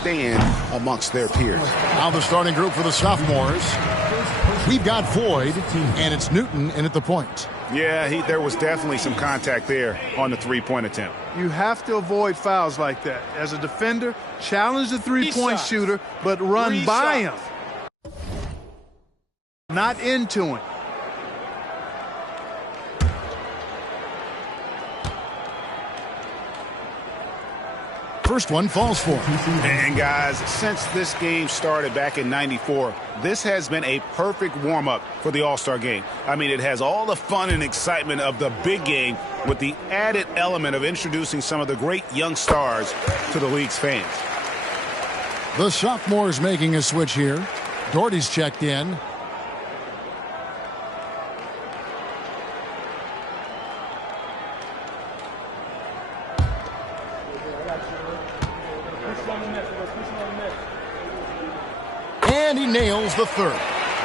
stand amongst their peers. Now the starting group for the sophomores. We've got Floyd, and it's Newton in at the point. Yeah, there was definitely some contact there on the three-point attempt. You have to avoid fouls like that. As a defender, challenge the three-point shooter, but run by him. Not into him. First one falls for him. And guys, since this game started back in '94, this has been a perfect warm-up for the All-Star game. I mean, it has all the fun and excitement of the big game with the added element of introducing some of the great young stars to the league's fans. The sophomores making a switch here. Doherty's checked in. And he nails the third.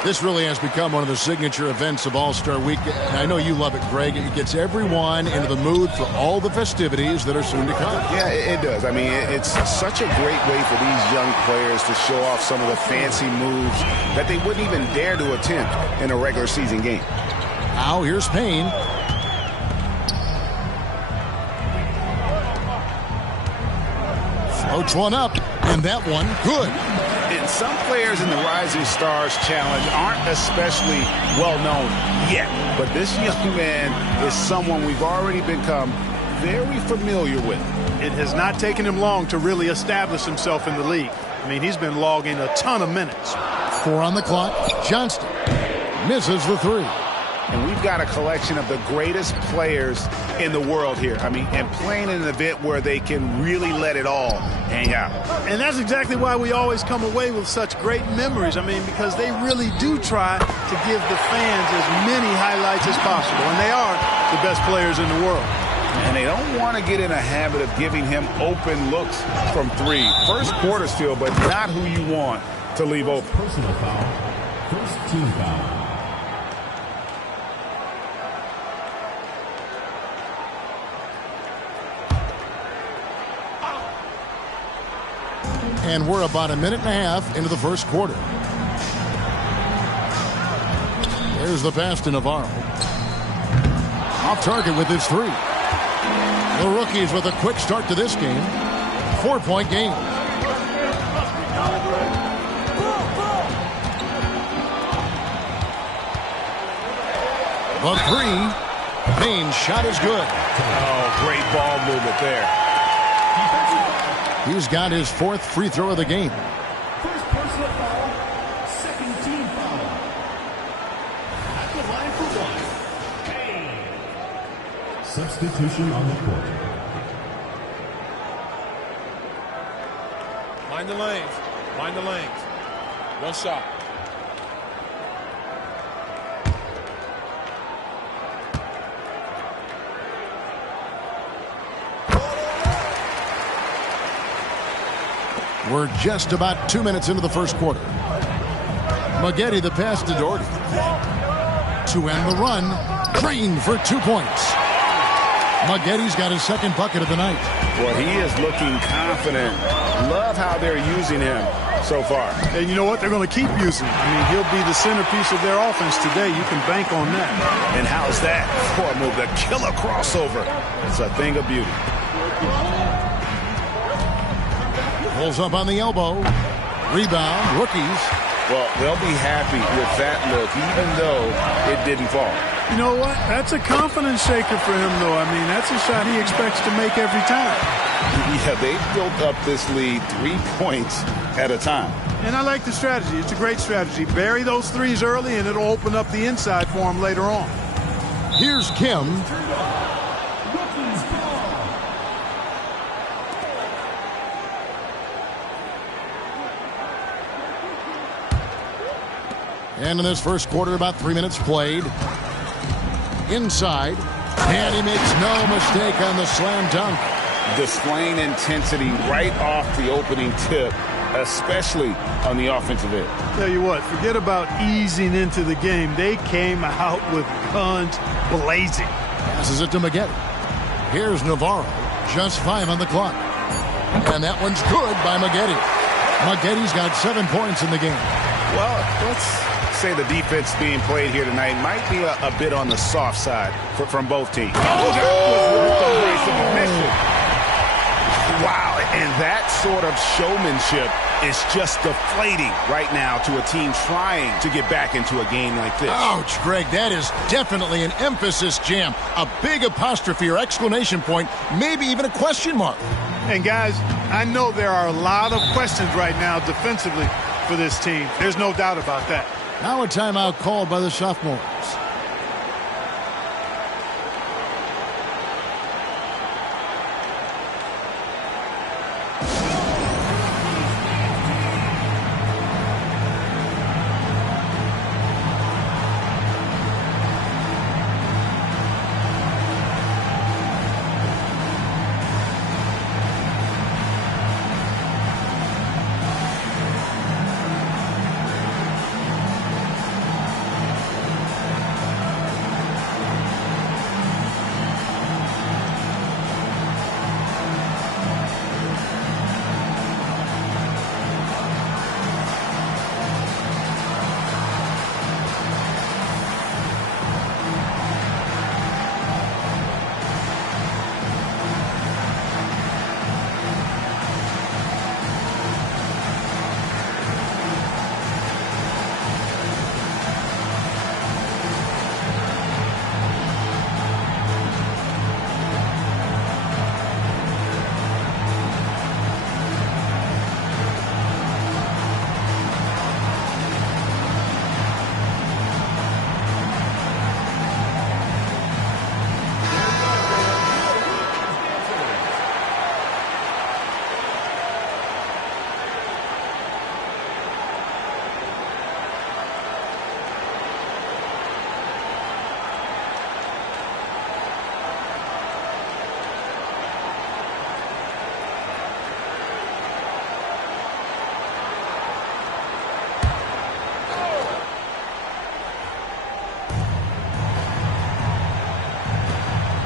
This really has become one of the signature events of All-Star Week. And I know you love it, Greg. It gets everyone into the mood for all the festivities that are soon to come. Yeah, it does. I mean, it's such a great way for these young players to show off some of the fancy moves that they wouldn't even dare to attempt in a regular season game. Now here's Payne. Floats one up, and that one good. And some players in the Rising Stars Challenge aren't especially well known yet, but this young man is someone we've already become very familiar with. It has not taken him long to really establish himself in the league. I mean, he's been logging a ton of minutes. 4 on the clock. Johnston misses the three. And we've got a collection of the greatest players in the world here. I mean, and playing in an event where they can really let it all hang out. And that's exactly why we always come away with such great memories. I mean, because they really do try to give the fans as many highlights as possible. And they are the best players in the world. And they don't want to get in a habit of giving him open looks from three. First quarter still, but not who you want to leave open. Personal foul. First team foul. And we're about a minute and a half into the first quarter. There's the pass to Navarro. Off target with his three. The rookies with a quick start to this game. 4-point game. The three. Payne's shot is good. Oh, great ball movement there. He's got his 4th free throw of the game. First personal foul, second team foul. At the line for one, Payne. Substitution on the court. Mind the lanes. Mind the lanes. One shot. We're just about 2 minutes into the first quarter. Maggette the pass to Doherty. To end the run, drained for 2 points. Maggette's got his second bucket of the night. Well, he is looking confident. Love how they're using him so far. And you know what? They're going to keep using him. I mean, he'll be the centerpiece of their offense today. You can bank on that. And how's that for a move? The killer crossover. It's a thing of beauty. Pulls up on the elbow. Rebound, rookies. Well, they'll be happy with that look, even though it didn't fall. You know what? That's a confidence shaker for him, though. I mean, that's a shot he expects to make every time. Yeah, they've built up this lead 3 points at a time. And I like the strategy. It's a great strategy. Bury those threes early, and it'll open up the inside for him later on. Here's Kim. And in this first quarter, about 3 minutes played. Inside. And he makes no mistake on the slam dunk. Displaying intensity right off the opening tip, especially on the offensive end. Tell you what, forget about easing into the game. They came out with guns blazing. Passes it to Maggette. Here's Navarro. Just 5 on the clock. And that one's good by Maggette. Maggetti's got 7 points in the game. Well, let's say the defense being played here tonight might be a bit on the soft side from both teams. Oh, that was worth the price of admission. Wow, and that sort of showmanship is just deflating right now to a team trying to get back into a game like this. Ouch, Greg, that is definitely an emphasis jam. A big apostrophe or exclamation point, maybe even a question mark. And guys, I know there are a lot of questions right now defensively for this team. There's no doubt about that. Now a timeout called by the sophomores.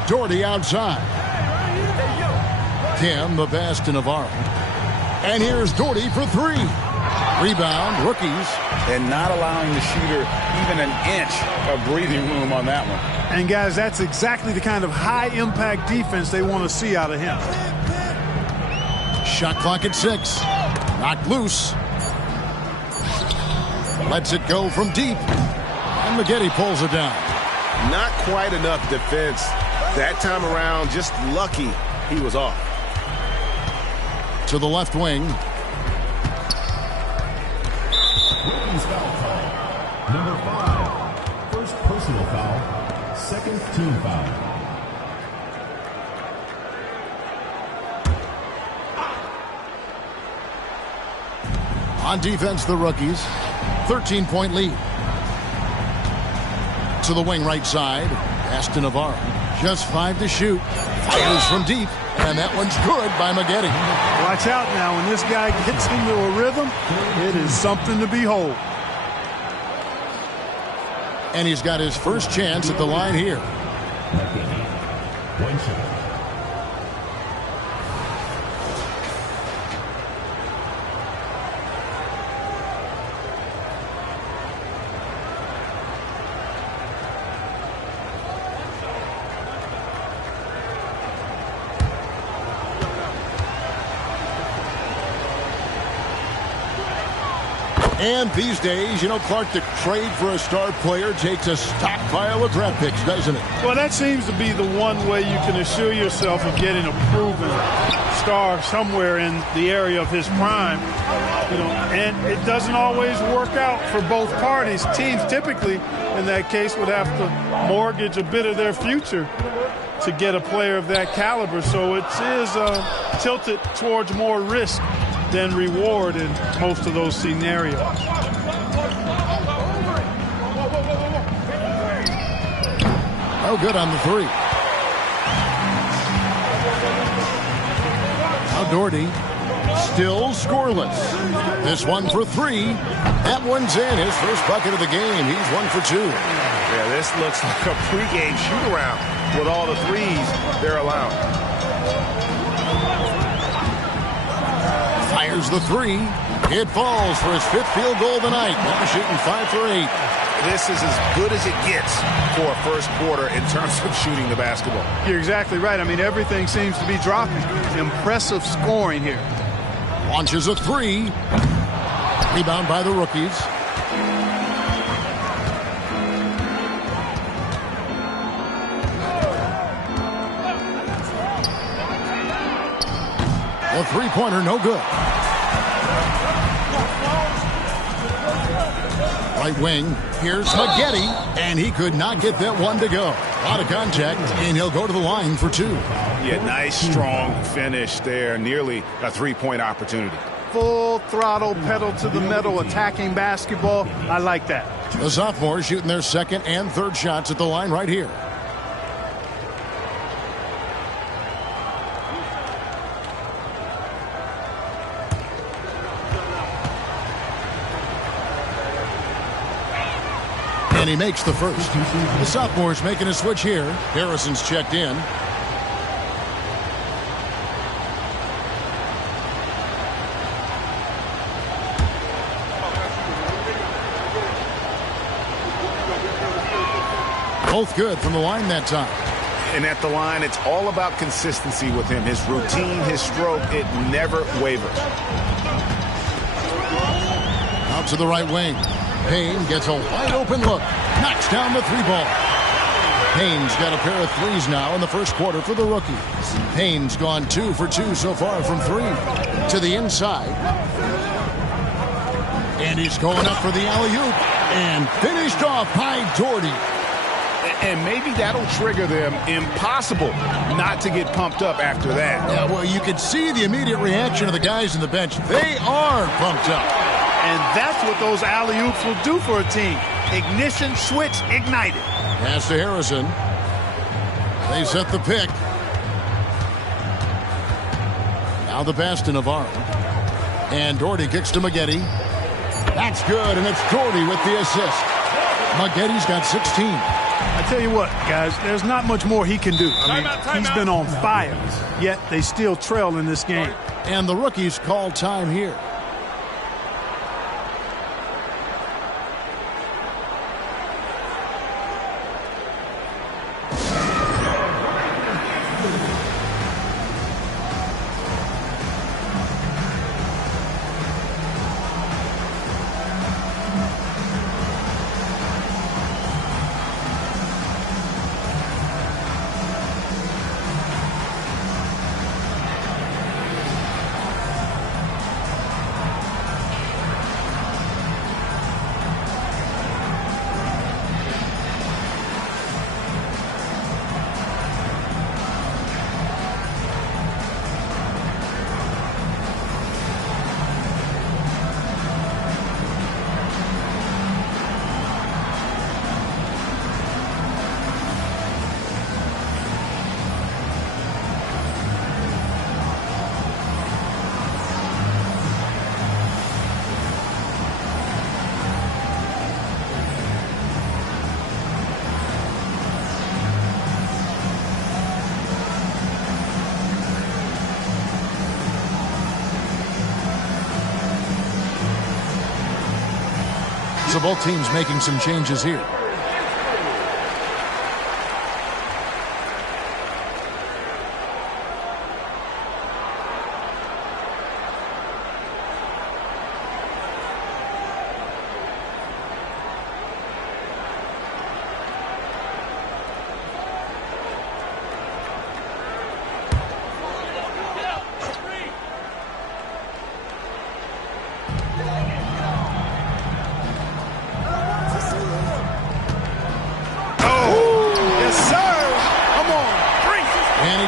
Doherty outside. Kim, the pass to Navarro. And here's Doherty for 3. Rebound, rookies. And not allowing the shooter even an inch of breathing room on that one. And guys, that's exactly the kind of high-impact defense they want to see out of him. Shot clock at 6. Knocked loose. Lets it go from deep. And Maggetti pulls it down. Not quite enough defense that time around. Just lucky he was off. To the left wing. Number 5, first personal foul, second team foul. On defense, the rookies. 13-point lead. To the wing right side. Pass to Navarro. Just 5 to shoot. Fires from deep. And that one's good by Maggetti. Watch out now. When this guy gets into a rhythm, it is something to behold. And he's got his first chance at the line here. One shot. And these days, you know, Clark, the trade for a star player takes a stockpile of draft picks, doesn't it? Well, that seems to be the one way you can assure yourself of getting a proven star somewhere in the area of his prime. You know, and it doesn't always work out for both parties. Teams typically, in that case, would have to mortgage a bit of their future to get a player of that caliber. So it is tilted towards more risk than reward in most of those scenarios. Oh, good on the 3. Now Doherty still scoreless. This one for 3. That one's in. His first bucket of the game. He's 1 for 2. Yeah, this looks like a pregame shoot-around with all the threes they're allowing. Fires the three. It falls for his 5th field goal of the night. Now shooting 5 for 8. This is as good as it gets for a first quarter in terms of shooting the basketball. You're exactly right. I mean, everything seems to be dropping. Impressive scoring here. Launches a three. Rebound by the rookies. The three-pointer, no good. Right wing, here's Maggette, and he could not get that one to go. A lot of contact, and he'll go to the line for 2. Yeah, nice, strong finish there. Nearly a three-point opportunity. Full throttle, pedal to the metal, attacking basketball. I like that. The sophomores shooting their 2nd and 3rd shots at the line right here. And he makes the first. The sophomore's making a switch here. Harrison's checked in. Both good from the line that time. And at the line, it's all about consistency with him. His routine, his stroke, it never wavers. Out to the right wing. Payne gets a wide open look. Knocks down the 3-ball. Payne's got a pair of threes now in the first quarter for the rookie. Payne's gone 2 for 2 so far from 3. To the inside. And he's going up for the alley-oop. And finished off by Doherty. And maybe that'll trigger them. Impossible not to get pumped up after that. Yeah, well, you can see the immediate reaction of the guys in the bench. They are pumped up. And that's what those alley-oops will do for a team. Ignition, switch, ignited. Pass to Harrison. They set the pick. Now the pass to Navarro. And Doherty kicks to Maggette. That's good, and it's Doherty with the assist. Maggette's got 16. I tell you what, guys, there's not much more he can do. I mean, he's been on fire, yet they still trail in this game. And the rookies call time here. So both teams making some changes here.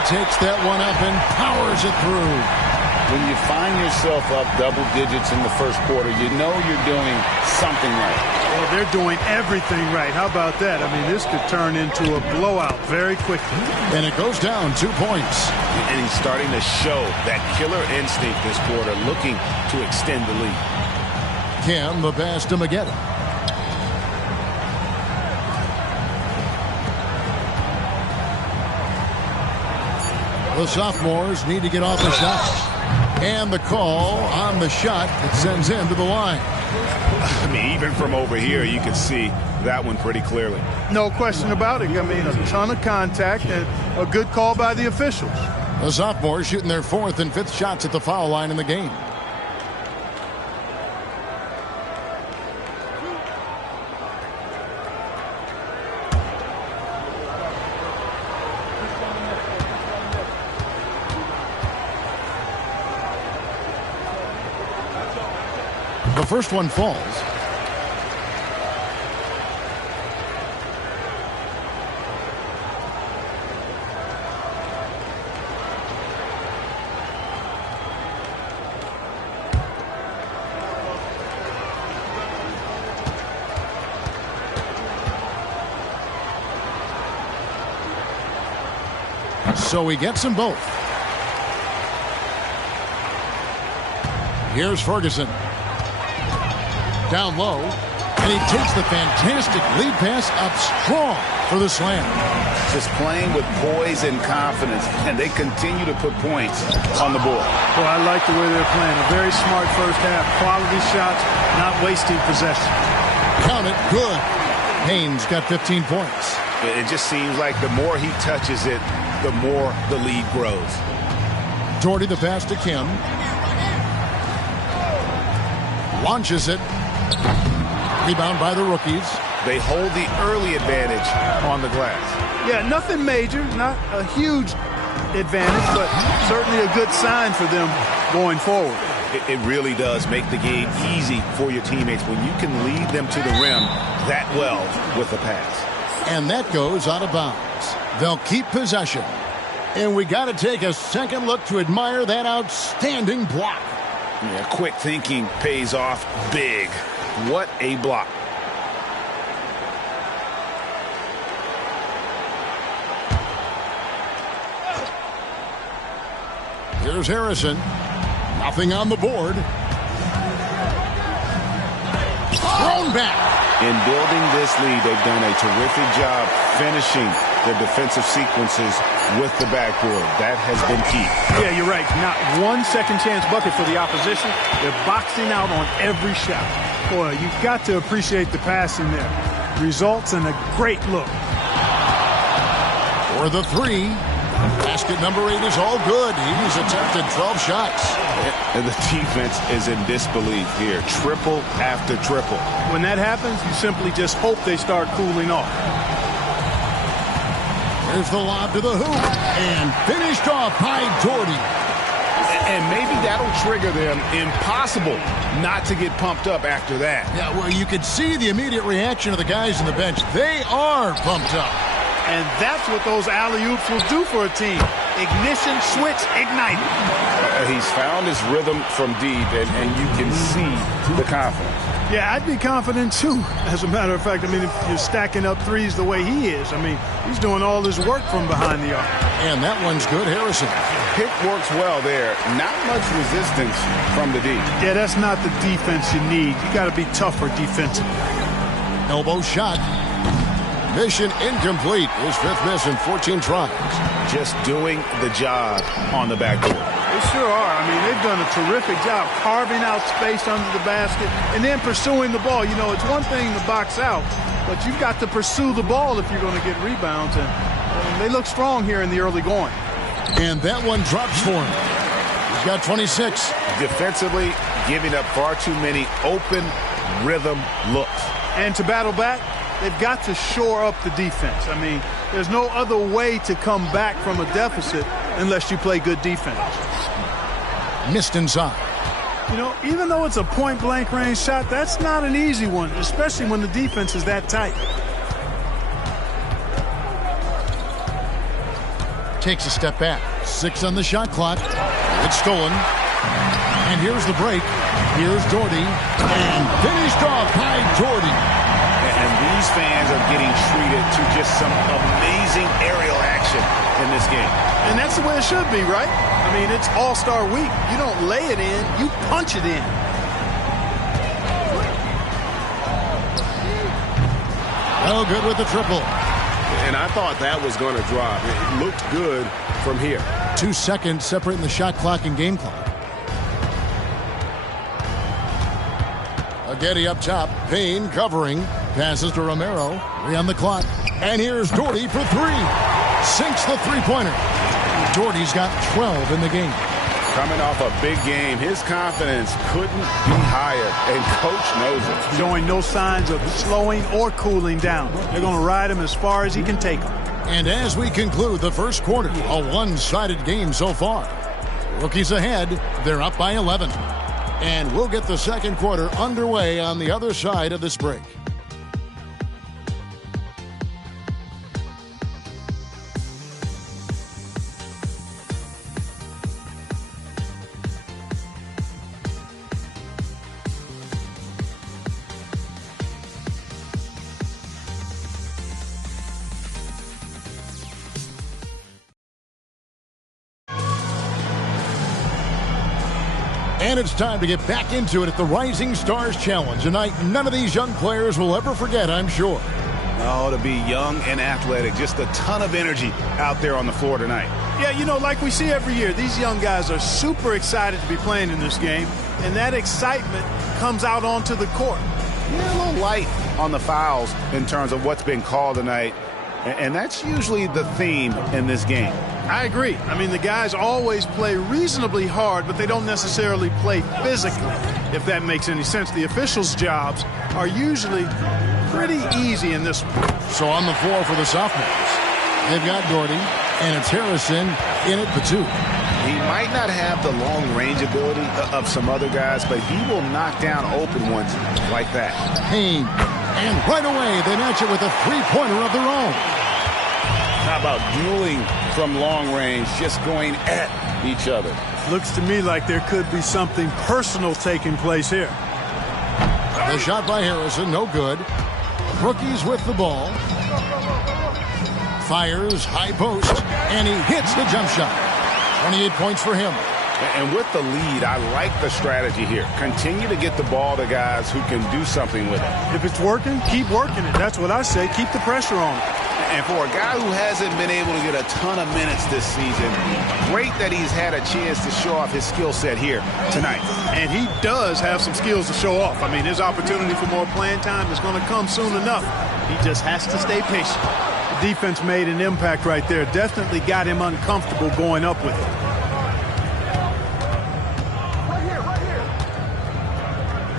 Takes that one up and powers it through. When you find yourself up double digits in the first quarter, you know you're doing something right. Well, they're doing everything right. How about that? I mean, this could turn into a blowout very quickly. And it goes down 2 points. And he's starting to show that killer instinct this quarter, looking to extend the lead. Cam, the pass to Maggette. The sophomores need to get off the shot. And the call on the shot that sends him to the line. I mean, even from over here, you can see that one pretty clearly. No question about it. I mean, a ton of contact and a good call by the officials. The sophomores shooting their 4th and 5th shots at the foul line in the game. The first one falls. So he gets them both. Here's Ferguson. Down low. And he takes the fantastic lead pass up strong for the slam. Just playing with poise and confidence, and they continue to put points on the board. Well, I like the way they're playing. A very smart first half. Quality shots, not wasting possession. Count it. Good. Haynes got 15 points. It just seems like the more he touches it, the more the lead grows. Doherty the pass to Kim. Launches it. Rebound by the rookies. They hold the early advantage on the glass. Yeah, nothing major, not a huge advantage, but certainly a good sign for them going forward. It really does make the game easy for your teammates when you can lead them to the rim that well with a pass. And that goes out of bounds. They'll keep possession. And we got to take a second look to admire that outstanding block. Yeah, quick thinking pays off big. What a block. Here's Harrison. Nothing on the board. Thrown back. In building this lead, they've done a terrific job finishing their defensive sequences with the backboard. That has been key. Yeah, you're right. Not one second chance bucket for the opposition. They're boxing out on every shot. Boy, you've got to appreciate the passing there. Results in a great look. For the three. Basket number 8 is all good. He's attempted 12 shots. And the defense is in disbelief here. Triple after triple. When that happens, you simply just hope they start cooling off. Here's the lob to the hoop. And finished off by Doherty. And maybe that'll trigger them. Impossible not to get pumped up after that. Yeah, well, you could see the immediate reaction of the guys on the bench. They are pumped up. And that's what those alley-oops will do for a team. Ignition, switch, ignite. He's found his rhythm from deep, and you can see the confidence. Yeah, I'd be confident, too. As a matter of fact, I mean, if you're stacking up threes the way he is, I mean, he's doing all his work from behind the arc. And that one's good, Harrison. Pick works well there. Not much resistance from the D. Yeah, that's not the defense you need. You got to be tougher defensively. Elbow shot. Mission incomplete. His 5th miss in 14 tries. Just doing the job on the backboard. They sure are. I mean, they've done a terrific job carving out space under the basket and then pursuing the ball. You know, it's one thing to box out, but you've got to pursue the ball if you're going to get rebounds. And they look strong here in the early going. And that one drops for him. He's got 26. Defensively, giving up far too many open rhythm looks. And to battle back, they've got to shore up the defense. I mean, there's no other way to come back from a deficit unless you play good defense. Missed inside. You know, even though it's a point-blank range shot, that's not an easy one, especially when the defense is that tight. Takes a step back. 6 on the shot clock. It's stolen. And here's the break. Here's Doherty. And finished off by Doherty. And these fans are getting treated to just some amazing aerial action in this game. And that's the way it should be, right? I mean, it's All-Star Week. You don't lay it in, you punch it in. Oh, good with the triple. And I thought that was going to drop. It looked good from here. 2 seconds separating the shot clock and game clock. Getty up top. Payne covering. Passes to Romero. 3 on the clock. And here's Doherty for 3. Sinks the three-pointer. Doherty's got 12 in the game. Coming off a big game, his confidence couldn't be higher, and Coach knows it. Showing no signs of slowing or cooling down. They're going to ride him as far as he can take him. And as we conclude the first quarter, a one-sided game so far. Rookies ahead. They're up by 11. And we'll get the second quarter underway on the other side of this break. And it's time to get back into it at the Rising Stars Challenge. A night none of these young players will ever forget, I'm sure. Oh, to be young and athletic. Just a ton of energy out there on the floor tonight. Yeah, you know, like we see every year, these young guys are super excited to be playing in this game. And that excitement comes out onto the court. Yeah, a little light on the fouls in terms of what's been called tonight. And that's usually the theme in this game. I agree. I mean, the guys always play reasonably hard, but they don't necessarily play physically, if that makes any sense. The officials' jobs are usually pretty easy in this one. So on the floor for the sophomores, they've got Doherty, and it's Harrison in it for 2. He might not have the long-range ability of some other guys, but he will knock down open ones like that. Payne, and right away they match it with a three-pointer of their own. How about dueling from long range, just going at each other? Looks to me like there could be something personal taking place here. The shot by Harrison, no good. Rookies with the ball. Fires, high post, and he hits the jump shot. 28 points for him. And with the lead, I like the strategy here. Continue to get the ball to guys who can do something with it. If it's working, keep working it. That's what I say. Keep the pressure on it. And for a guy who hasn't been able to get a ton of minutes this season, great that he's had a chance to show off his skill set here tonight. And he does have some skills to show off. I mean, his opportunity for more playing time is going to come soon enough. He just has to stay patient. The defense made an impact right there. Definitely got him uncomfortable going up with it.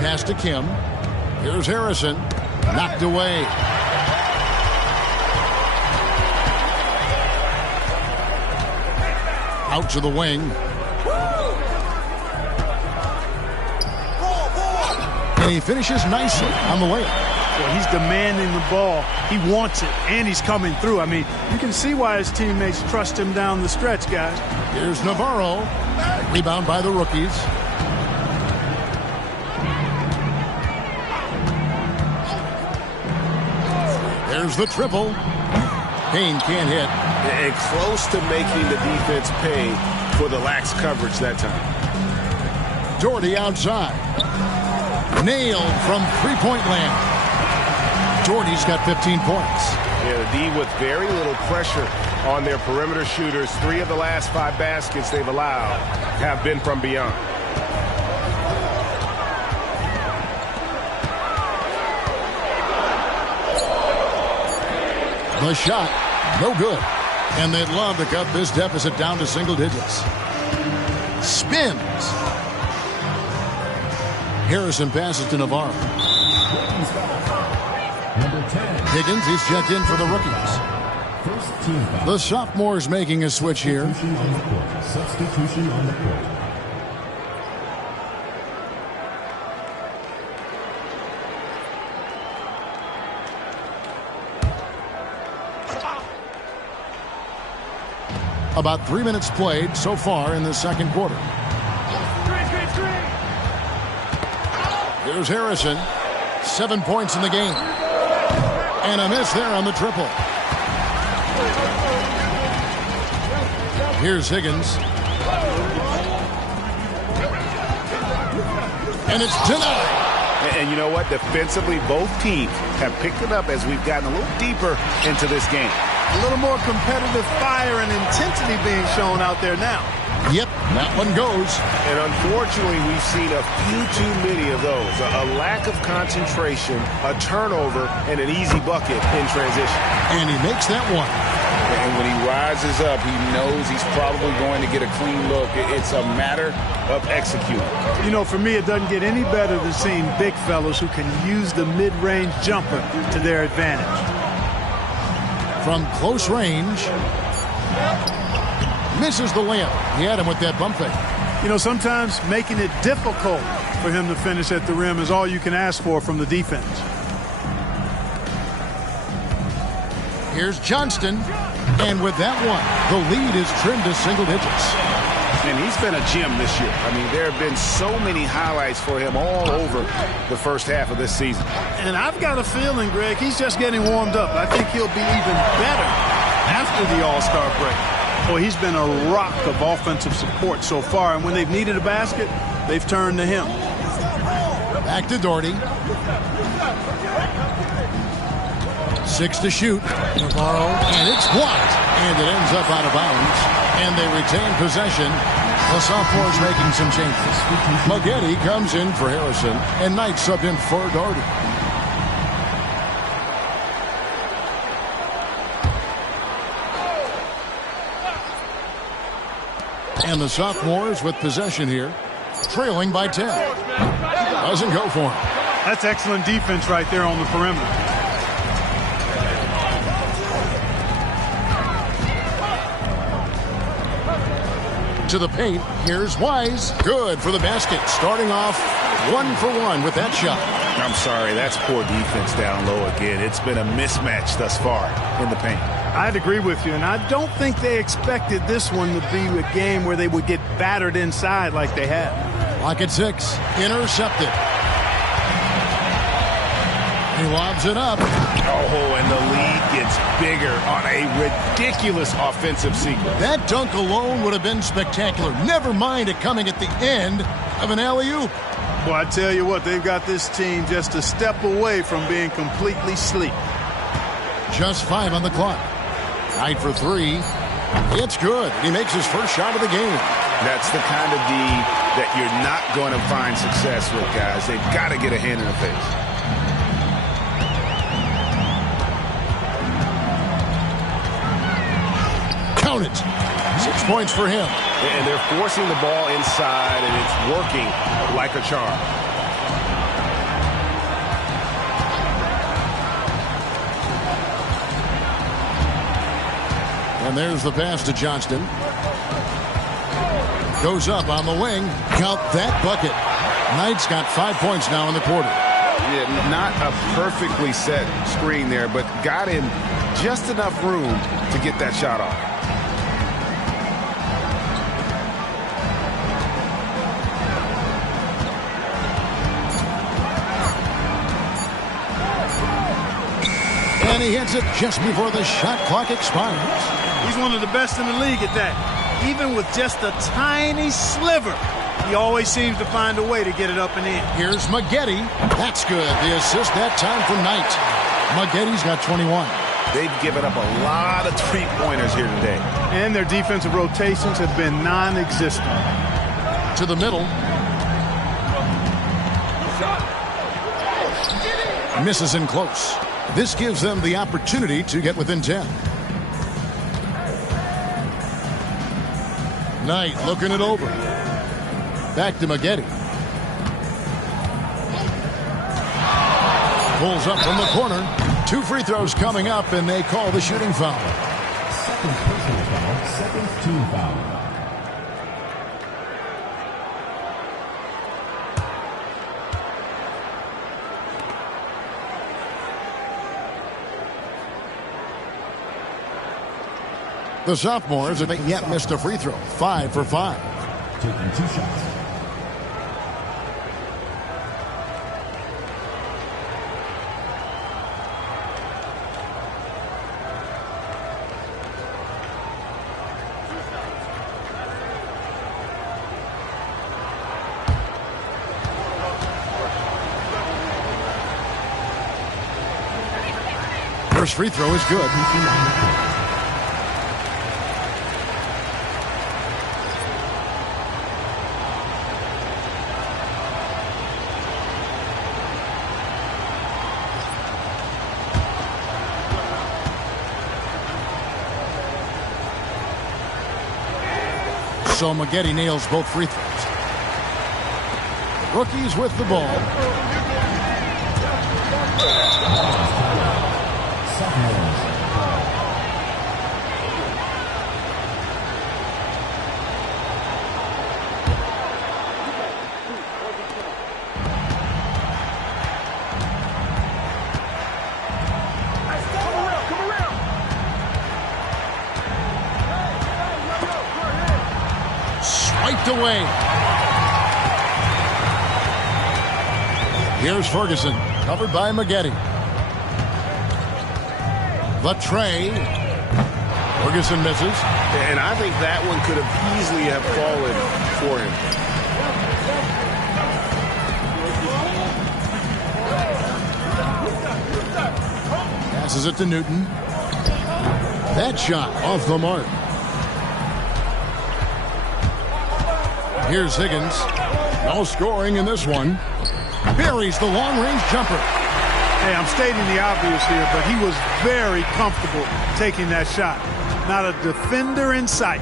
Pass to Kim. Here's Harrison. Knocked away. Out to the wing. And he finishes nicely on the layup. Well, he's demanding the ball. He wants it, and he's coming through. I mean, you can see why his teammates trust him down the stretch, guys. Here's Navarro. Rebound by the rookies. There's the triple. Payne can't hit. And close to making the defense pay for the lax coverage that time. Doherty outside. Nailed from three-point land. Doherty's got 15 points. Yeah, the D with very little pressure on their perimeter shooters. 3 of the last 5 baskets they've allowed have been from beyond. The shot, no good. And they'd love to cut this deficit down to single digits. Spins. Harrison passes to Navarro. Higgins, he's checked in for the rookies. The sophomores making a switch here. Substitution on the court. About 3 minutes played so far in the second quarter. Here's Harrison. 7 points in the game. And a miss there on the triple. Here's Higgins. And it's denied. And you know what? Defensively, both teams have picked it up as we've gotten a little deeper into this game. A little more competitive fire and intensity being shown out there now. Yep, That one goes. And unfortunately, we've seen a few too many of those. A lack of concentration, a turnover, and an easy bucket in transition. And he makes that one. And when he rises up, he knows he's probably going to get a clean look. It's a matter of executing. You know, for me, it doesn't get any better than seeing big fellas who can use the mid-range jumper to their advantage. From close range, misses the layup. He had him with that bump fake. You know, sometimes making it difficult for him to finish at the rim is all you can ask for from the defense. Here's Johnston. And with that one, the lead is trimmed to single digits. And he's been a gem this year. I mean, there have been so many highlights for him all over the first half of this season. And I've got a feeling, Greg, he's just getting warmed up. I think he'll be even better after the All-Star break. Boy, he's been a rock of offensive support so far. And when they've needed a basket, they've turned to him. Back to Doherty. 6 to shoot. Navarro, and it's blocked. And it ends up out of bounds. And they retain possession. The sophomore's making some changes. Maggette comes in for Harrison. And Knight subbed in for Doherty. And the sophomores with possession here. Trailing by 10. Doesn't go for him. That's excellent defense right there on the perimeter. To the paint. Here's Wise. Good for the basket. Starting off 1 for 1 with that shot. I'm sorry, that's poor defense down low again. It's been a mismatch thus far in the paint. I'd agree with you, and I don't think they expected this one to be a game where they would get battered inside like they have. Lock at 6. Intercepted. He lobs it up. Oh, and the lead gets bigger on a ridiculous offensive sequence. That dunk alone would have been spectacular. Never mind it coming at the end of an alley-oop. Well, I tell you what, they've got this team just a step away from being completely asleep. Just 5 on the clock. Knight for 3. It's good. He makes his first shot of the game. That's the kind of D that you're not going to find success with, guys. They've got to get a hand in the face. Count it. 6 points for him. And they're forcing the ball inside, and it's working like a charm. And there's the pass to Johnston. Goes up on the wing. Count that bucket. Knight's got 5 points now in the quarter. Yeah, not a perfectly set screen there, but got him just enough room to get that shot off. And he hits it just before the shot clock expires. He's one of the best in the league at that. Even with just a tiny sliver, he always seems to find a way to get it up and in. Here's Maggette. That's good. The assist that time from Knight. Maggette's got 21. They've given up a lot of three-pointers here today. And their defensive rotations have been non-existent. To the middle. Misses in close. This gives them the opportunity to get within 10. Knight looking it over. Back to Maggette. Pulls up from the corner. 2 free throws coming up, and they call the shooting foul. Second personal foul, second team foul. The sophomores have not yet missed a free throw. 5 for 5. Taking 2 shots. First free throw is good. So Maggette nails both free throws. Rookies with the ball. Swiped away. Here's Ferguson, covered by Maggette. The tray. Ferguson misses. And I think that one could have easily have fallen for him. Passes it to Newton. That shot off the mark. Here's Higgins. No scoring in this one. Buries the long-range jumper. Hey, I'm stating the obvious here, but he was very comfortable taking that shot. Not a defender in sight.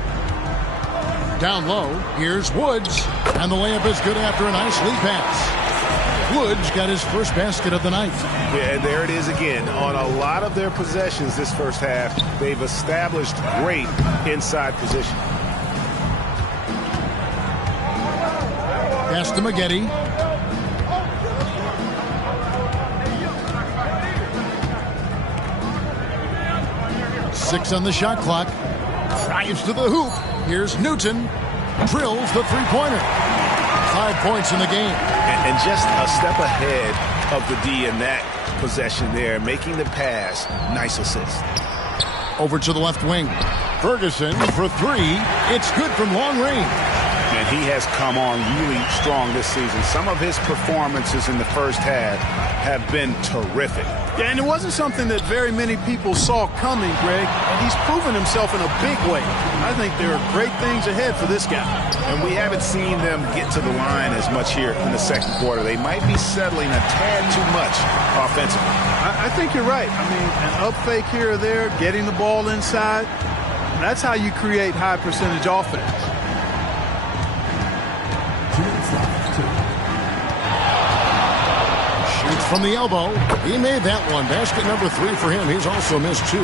Down low, here's Woods. And the layup is good after a nice lead pass. Woods got his first basket of the night. Yeah, and there it is again. On a lot of their possessions this first half, they've established great inside position. Pass to Maggette. Six on the shot clock. Drives to the hoop. Here's Newton. Drills the three-pointer. 5 points in the game. And just a step ahead of the D in that possession there, making the pass. Nice assist. Over to the left wing. Ferguson for three. It's good from long range. And he has come on really strong this season. Some of his performances in the first half have been terrific. Yeah, and it wasn't something that very many people saw coming, Greg. He's proven himself in a big way. I think there are great things ahead for this guy. And we haven't seen them get to the line as much here in the second quarter. They might be settling a tad too much offensively. I think you're right. I mean, an up fake here or there, getting the ball inside, that's how you create high percentage offense. Shoots from the elbow. He made that one. Basket number 3 for him. He's also missed 2.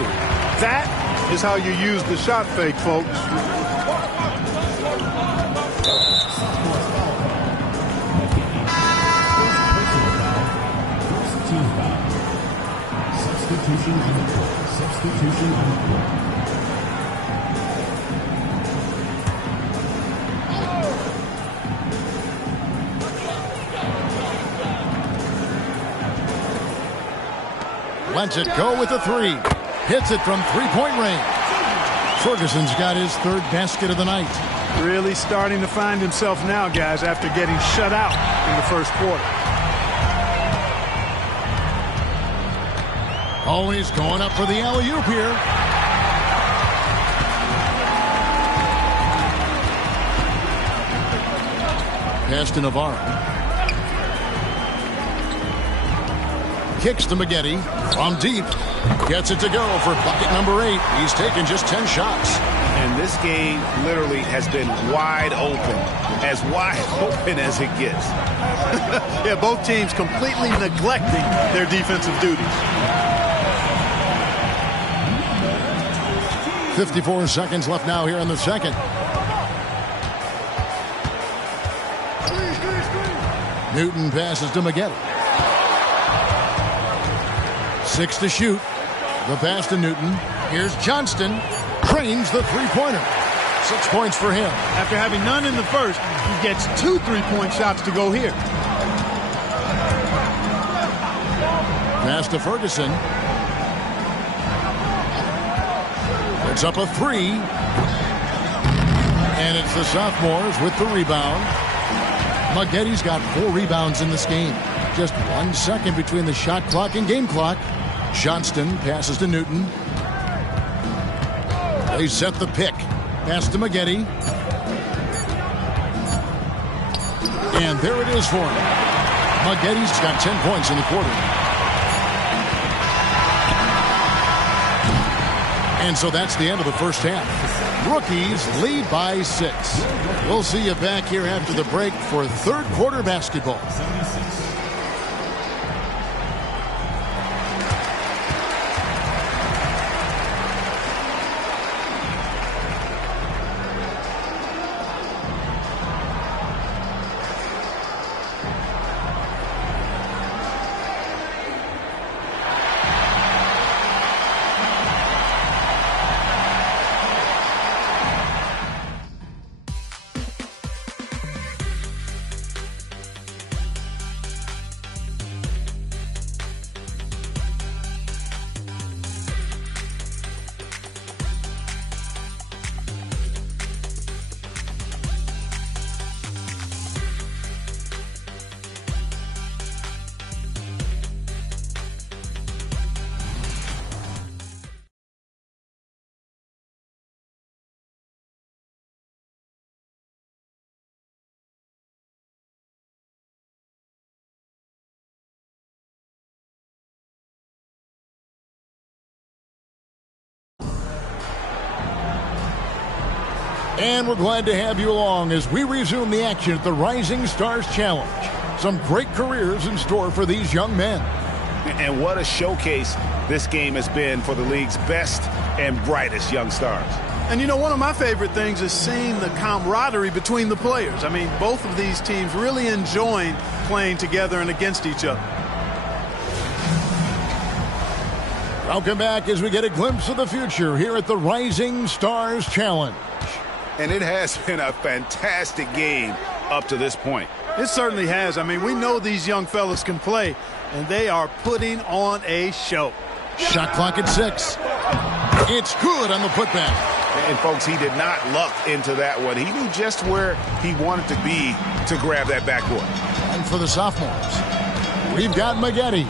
That is how you use the shot fake, folks. Substitution on the court. Substitution on the court. Lets it go with a 3. Hits it from three-point range. Ferguson's got his third basket of the night. Really starting to find himself now, guys, after getting shut out in the first quarter. Oh, he's going up for the alley-oop here. Pass to Navarro. Kicks to Maggette from deep. Gets it to go for bucket number 8. He's taken just 10 shots. And this game literally has been wide open as it gets. Yeah, both teams completely neglecting their defensive duties. 54 seconds left now here in the second. Newton passes to Maggette. 6 to shoot. The pass to Newton. Here's Johnston. Trains the three-pointer. 6 points for him. After having none in the first, he gets 2 3-point shots to go here. Pass to Ferguson. It's up a 3. And it's the sophomores with the rebound. Maggette's got 4 rebounds in this game. Just 1 second between the shot clock and game clock. Johnston passes to Newton. They set the pick. Pass to Maggette. And there it is for him. Maggette's got 10 points in the quarter. And so that's the end of the first half. Rookies lead by 6. We'll see you back here after the break for third quarter basketball. And we're glad to have you along as we resume the action at the Rising Stars Challenge. Some great careers in store for these young men. And what a showcase this game has been for the league's best and brightest young stars. And, you know, one of my favorite things is seeing the camaraderie between the players. I mean, both of these teams really enjoying playing together and against each other. Welcome back as we get a glimpse of the future here at the Rising Stars Challenge. And it has been a fantastic game up to this point. It certainly has. I mean, we know these young fellas can play, and they are putting on a show. Shot clock at 6. It's good on the putback. And, folks, he did not luck into that one. He knew just where he wanted to be to grab that backboard. And for the sophomores, we've got Maggette,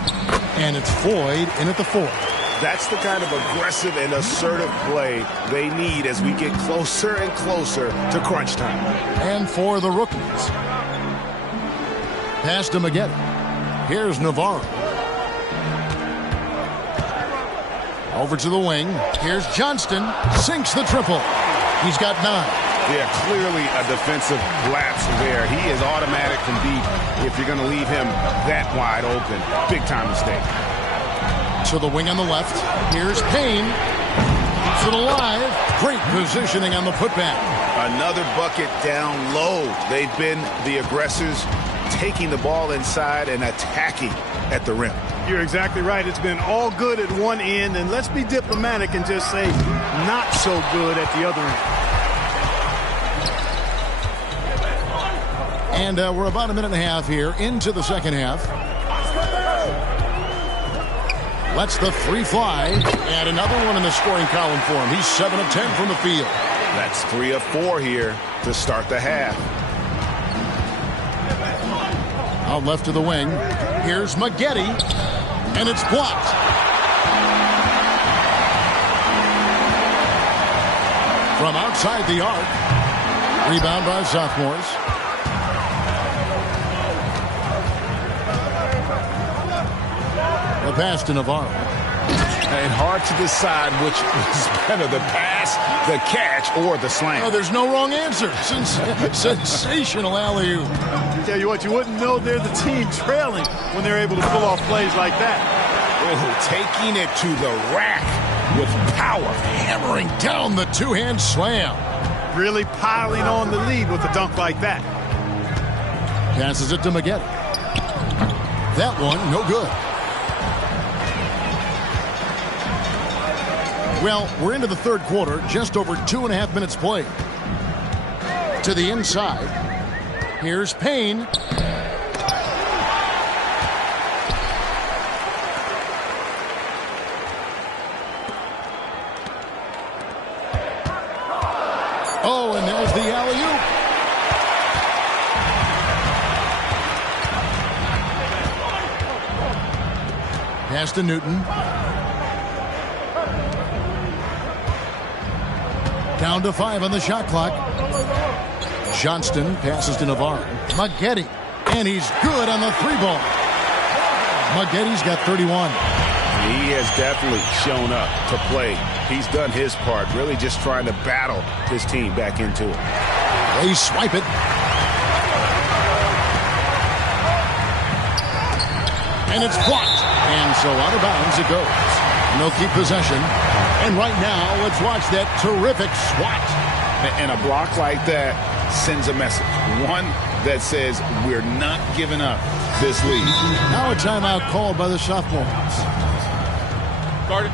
and it's Floyd in at the 4th. That's the kind of aggressive and assertive play they need as we get closer and closer to crunch time. And for the rookies, pass to Maggette. Here's Navarro. Over to the wing. Here's Johnston. Sinks the triple. He's got 9. Yeah, clearly a defensive lapse there. He is automatic from deep if you're going to leave him that wide open. Big time mistake. To the wing on the left. Here's Payne. To the live. Great positioning on the putback. Another bucket down low. They've been the aggressors, taking the ball inside and attacking at the rim. You're exactly right. It's been all good at one end, and let's be diplomatic and just say not so good at the other end. And we're about a minute and a half here into the second half. Lets the 3 fly, and another one in the scoring column for him. He's 7 of 10 from the field. That's 3 of 4 here to start the half. Out left to the wing. Here's Maggette, and it's blocked. From outside the arc. Rebound by sophomores. The pass to Navarro. And hard to decide which is better, the pass, the catch, or the slam. Oh, there's no wrong answer. Sensational alley-oop. Tell you what, you wouldn't know they're the team trailing when they're able to pull off plays like that. Oh, taking it to the rack with power. Hammering down the two-hand slam. Really piling on the lead with a dunk like that. Passes it to Maggette. That one, no good. Well, we're into the third quarter, just over 2.5 minutes played. To the inside. Here's Payne. Oh, and there's the alley-oop. Pass to Newton. Down to 5 on the shot clock. Johnston passes to Navarro. Maggette, and he's good on the 3-ball. Maggette's got 31. He has definitely shown up to play He's done his part, really just trying to battle his team back into it. They swipe it. And it's blocked. And so out of bounds it goes. And they'll keep possession. And right now, let's watch that terrific swat. And a block like that sends a message. One that says we're not giving up this lead. Now a timeout called by the sophomores. Guarded.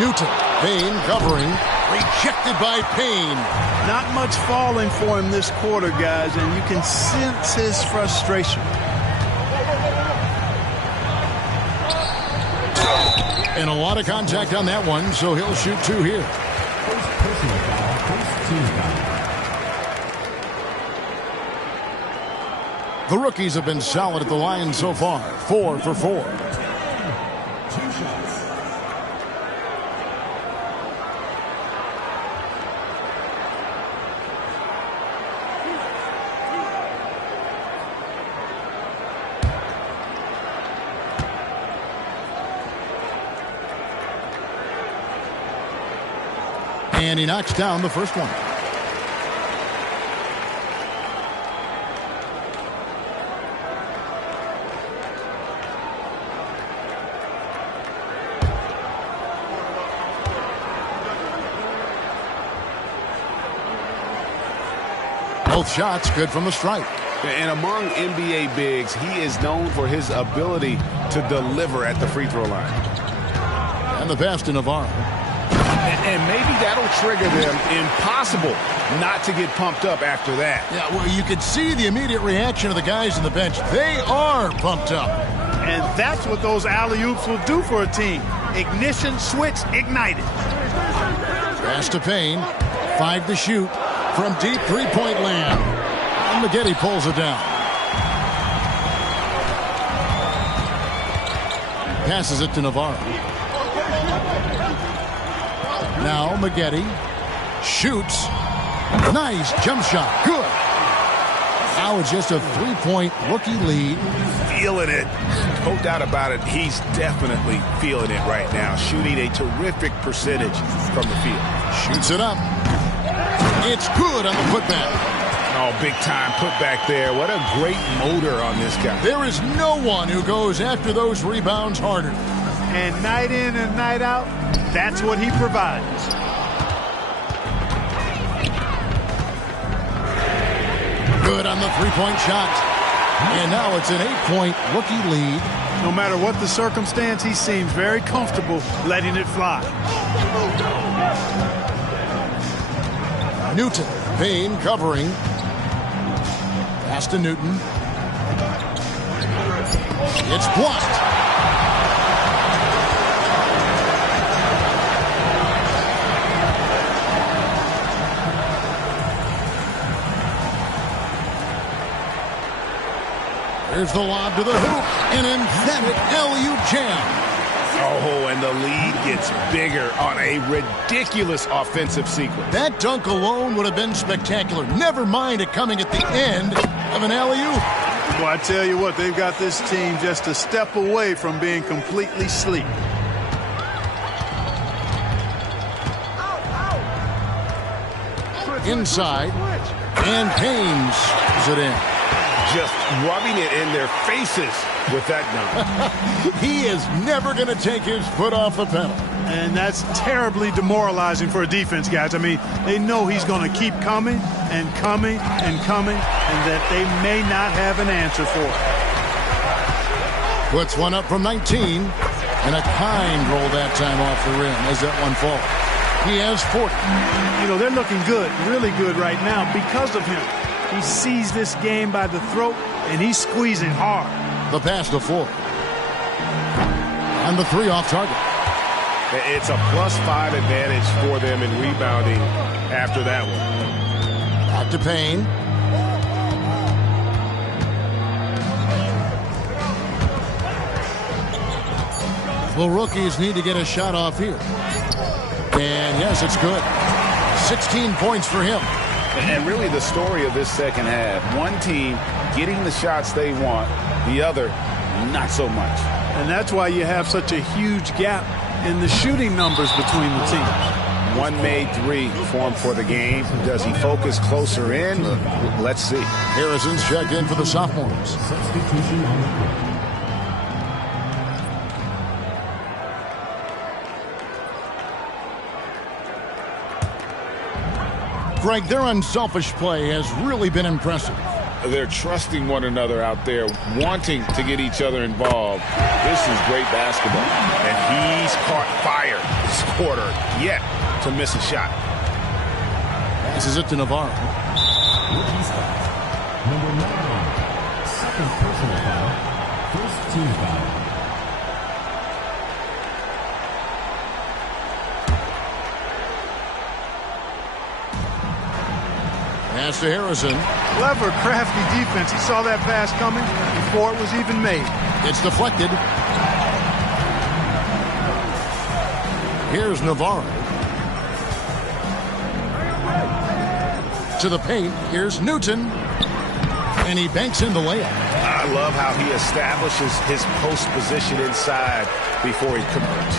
Newton. Payne covering. Rejected by Payne. Not much falling for him this quarter, guys, and you can sense his frustration. And a lot of contact on that one, so he'll shoot two here. Personal foul, first team foul. The rookies have been solid at the line so far. 4 for 4. Two shots. And he knocks down the first one. Both shots good from the stripe. And among NBA bigs, he is known for his ability to deliver at the free throw line. And the pass to Navarro. And maybe that'll trigger them. Impossible not to get pumped up after that. Yeah, well, you could see the immediate reaction of the guys on the bench. They are pumped up. And that's what those alley-oops will do for a team. Ignition, switch, ignited. Pass to Payne. 5 to shoot from deep three-point land. And Maggette pulls it down. Passes it to Navarro. Now Maggette shoots. Nice jump shot. Good. Now it's just a three-point rookie lead. Feeling it. No doubt about it. He's definitely feeling it right now. Shooting a terrific percentage from the field. Shoots it up. It's good on the putback. Oh, big time putback there. What a great motor on this guy. There is no one who goes after those rebounds harder. And night in and night out, that's what he provides. Good on the three-point shot. And now it's an 8-point rookie lead. No matter what the circumstance, he seems very comfortable letting it fly. Newton. Payne covering. Pass to Newton. It's blocked. Here's the lob to the hoop. An emphatic LU jam. Oh, and the lead gets bigger on a ridiculous offensive sequence. That dunk alone would have been spectacular. Never mind it coming at the end of an alley-oop. Well, I tell you what, they've got this team just a step away from being completely sleep. Inside, and Payne is it in. Just rubbing it in their faces with that dunk. He is never going to take his foot off the pedal. And that's terribly demoralizing for a defense, guys. I mean, they know he's going to keep coming and coming and coming, and that they may not have an answer for it. Puts one up from 19, and a kind roll that time off the rim as that one falls. He has 40. You know, they're looking good, really good right now because of him. He sees this game by the throat, and he's squeezing hard. The pass to Ford. And the three off target. It's a +5 advantage for them in rebounding after that one. Back to Payne. Well, rookies need to get a shot off here. And yes, it's good. 16 points for him. And really the story of this second half, one team getting the shots they want, the other not so much. And that's why you have such a huge gap in the shooting numbers between the teams. One made three formed for the game. Does he focus closer in? Let's see. Harrison's checked in for the sophomores. Substitution on the court. Greg, their unselfish play has really been impressive. They're trusting one another out there, wanting to get each other involved. This is great basketball. And he's caught fire this quarter yet to miss a shot. Passes it to Navarro. Rookie foul. Number 9. Second personal foul. First team foul. Pass to Harrison. Clever, crafty defense. He saw that pass coming before it was even made. It's deflected. Here's Navarro. To the paint. Here's Newton. And he banks in the layup. I love how he establishes his post position inside before he converts.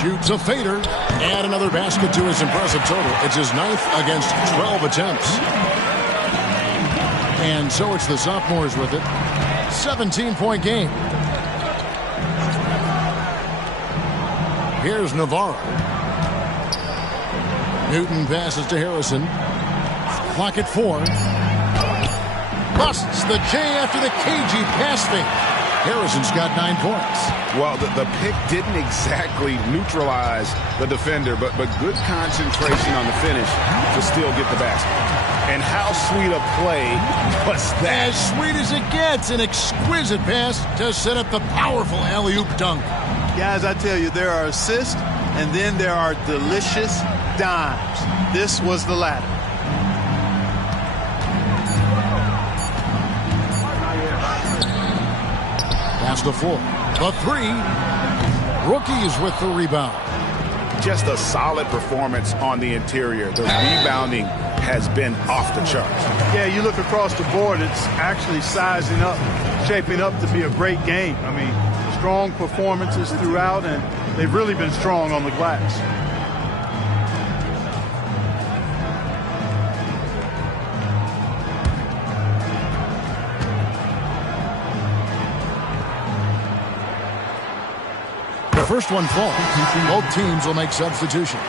Shoots a fader. Add another basket to his impressive total. It's his 9th against 12 attempts. And so it's the sophomores with it. 17-point game. Here's Navarro. Newton passes to Harrison. Clock at 4. Busts the J after the cagey pass fake. Harrison's got 9 points. Well, the pick didn't exactly neutralize the defender, but good concentration on the finish to still get the basket. And how sweet a play was that? As sweet as it gets, an exquisite pass to set up the powerful alley-oop dunk. Guys, I tell you, there are assists, and then there are delicious dimes. This was the latter. Pass to Full. The three. Rookies with the rebound. Just a solid performance on the interior. The rebounding has been off the charts. Yeah, you look across the board, it's actually sizing up, shaping up to be a great game. I mean, strong performances throughout, and they've really been strong on the glass. The first one falls. Both teams will make substitutions.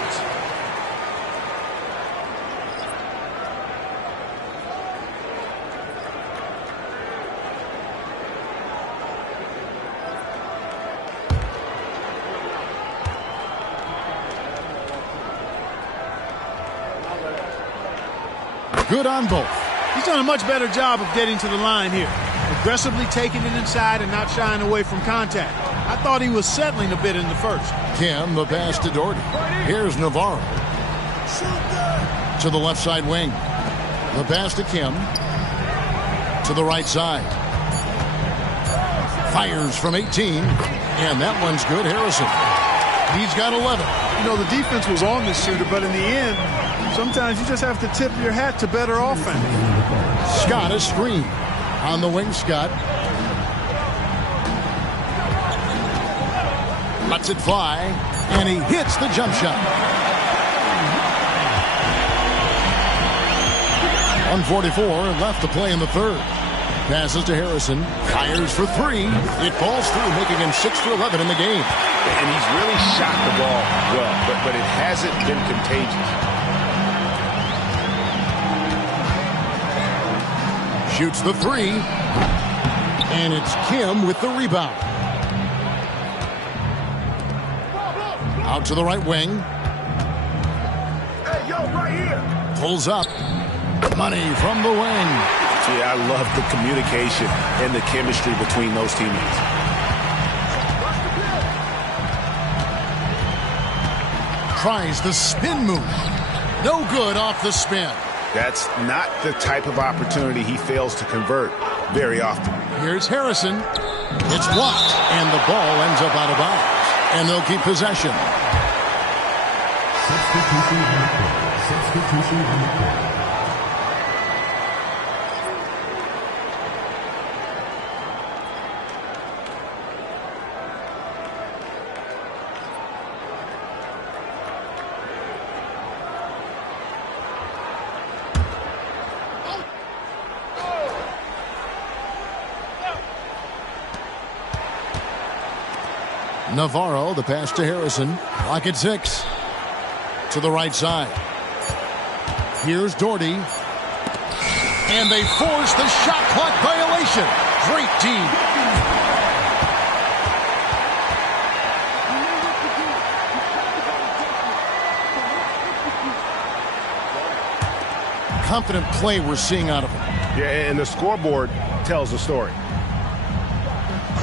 good on both. He's done a much better job of getting to the line here. Aggressively taking it inside and not shying away from contact. I thought he was settling a bit in the first. Kim, the pass to Doherty. Here's Navarro. To the left side wing. The pass to Kim. To the right side. Fires from 18. And that one's good. Harrison. He's got 11. You know, the defense was on this shooter, but in the end, sometimes you just have to tip your hat to better offense. Scott, a screen. On the wing, Scott. Lets it fly, and he hits the jump shot. 1:44 left to play in the third. Passes to Harrison. Fires for three. It falls through, making him 6 for 11 in the game. And he's really shot the ball well, but it hasn't been contagious. Shoots the three. And it's Kim with the rebound. Out to the right wing. Hey, yo, right here. Pulls up. Money from the wing. Yeah, I love the communication and the chemistry between those teammates. Tries the spin move. No good off the spin. That's not the type of opportunity he fails to convert very often. Here's Harrison. It's blocked, and the ball ends up out of bounds. And they'll keep possession. Substitution on the court. Substitution on the court. Navarro, the pass to Harrison. Clock at 6. To the right side. Here's Doherty. And they force the shot clock violation. Great team. Confident play we're seeing out of him. Yeah, and the scoreboard tells the story.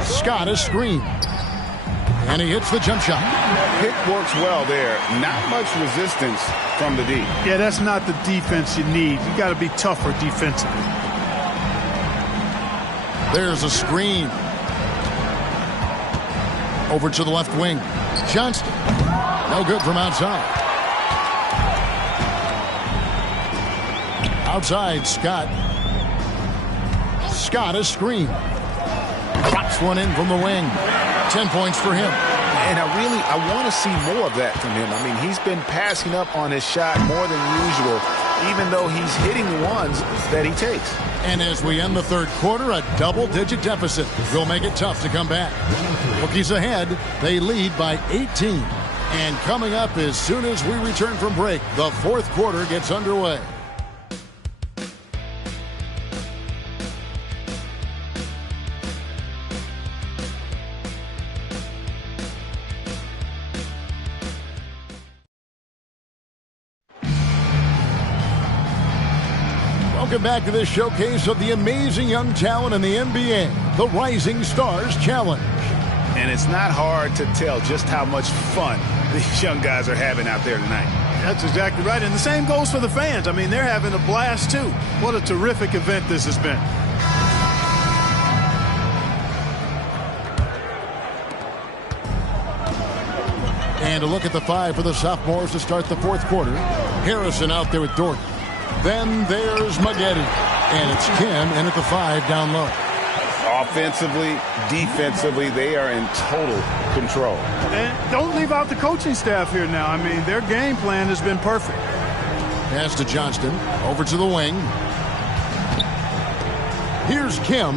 Scott, a screen. And he hits the jump shot. Pick works well there. Not much resistance from the D. Yeah, that's not the defense you need. You got to be tougher defensively. There's a screen. Over to the left wing. Johnston. No good from outside. Outside, Scott. Scott, a screen. Drops one in from the wing. 10 points for him. And I want to see more of that from him. I mean, he's been passing up on his shot more than usual, even though he's hitting the ones that he takes. And as we end the third quarter, a double-digit deficit will make it tough to come back. Hokies ahead. They lead by 18. And coming up as soon as we return from break, the fourth quarter gets underway. Welcome back to this showcase of the amazing young talent in the NBA, the Rising Stars Challenge. And it's not hard to tell just how much fun these young guys are having out there tonight. That's exactly right. And the same goes for the fans. I mean, they're having a blast, too. What a terrific event this has been. And a look at the five for the sophomores to start the fourth quarter. Harrison out there with Doherty. Then there's Maggette. And it's Kim in at the 5 down low. Offensively, defensively, they are in total control. And don't leave out the coaching staff here now. I mean, their game plan has been perfect. Pass to Johnston. Over to the wing. Here's Kim.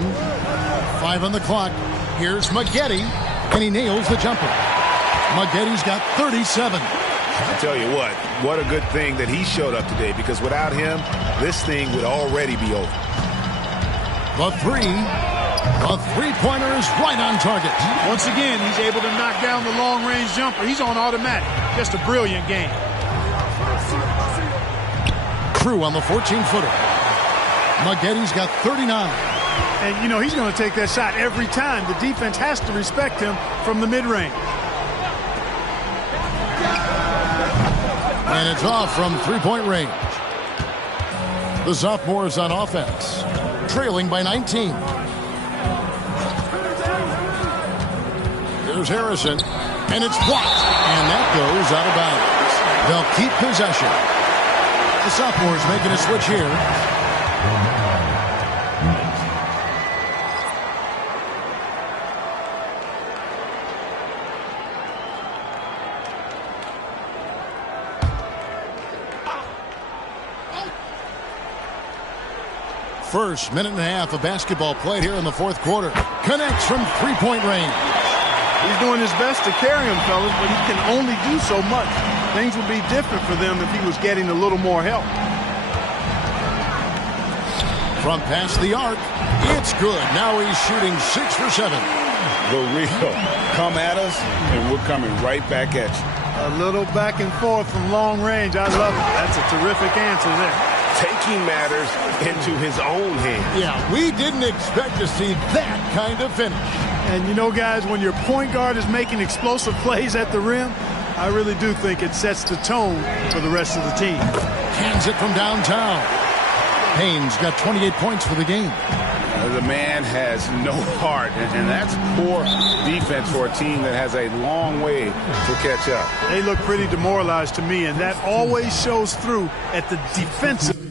5 on the clock. Here's Maggette. And he nails the jumper. Maggette's got 37. I tell you what a good thing that he showed up today, because without him, this thing would already be over. The three-pointer is right on target. Once again, he's able to knock down the long-range jumper. He's on automatic. Just a brilliant game. through on the 14-footer. Maggetti's got 39. And, you know, he's going to take that shot every time. The defense has to respect him from the mid-range. And it's off from three-point range. The sophomore is on offense, trailing by 19. Here's Harrison, and it's blocked, and that goes out of bounds. They'll keep possession. The sophomore's making a switch here. First minute and a half of basketball played here in the fourth quarter. Connects from three-point range. He's doing his best to carry him, fellas, but he can only do so much. Things would be different for them if he was getting a little more help. From past the arc, it's good. Now he's shooting 6 for 7. The real. Come at us, and we're coming right back at you. A little back and forth from long range. I love it. That's a terrific answer there. Taking matters into his own hands. Yeah, we didn't expect to see that kind of finish. And you know, guys, when your point guard is making explosive plays at the rim, I really do think it sets the tone for the rest of the team. Hands it from downtown. Haynes got 28 points for the game. The man has no heart, and that's poor defense for a team that has a long way to catch up. They look pretty demoralized to me, and that always shows through at the defensive